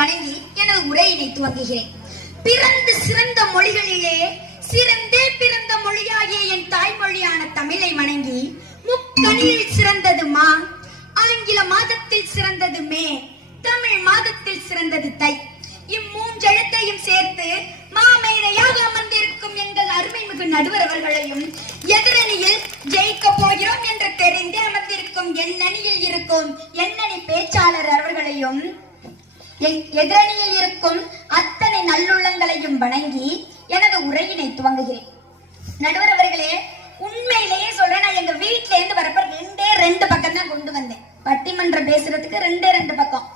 வணங்கி எனது உரையினை துவங்குகிறேன். பிறந்து சிறந்த மொழிகளிலே சிறந்தே பிறந்த மொழியாகிய என் தாய்மொழியான தமிழை வணங்கி, முக்கணியில் சிறந்தது மா, ஆங்கில மாதத்தில் சிறந்தது மே, தமிழ் மாதத்தில் சிறந்தது தை, இம்மூன்றெழுத்தையும் சேர்த்து மாமேதையாக அமர்ந்திருக்கும் எங்கள் அருமைமிகு நடுவர் அவர்களையும், எதிரணியில் ஜெயிக்க போகிறோம் என்று தெரிந்தே அமர்ந்திருக்கும் என் அணியில் இருக்கும் எண்ணணி பேச்சாளர் அவர்களையும், எதிரணியில் இருக்கும் அத்தனை நல்லுள்ளங்களையும் வணங்கி எனது உரையினை துவங்குகிறேன். நடுவர் அவர்களே, உண்மையிலேயே சொல்றேன், நான் எங்க வீட்டுல இருந்து வரப்ப ரெண்டு பக்கம் தான் கொண்டு வந்தேன். பட்டிமன்றம் பேசுறதுக்கு ரெண்டு பக்கம்.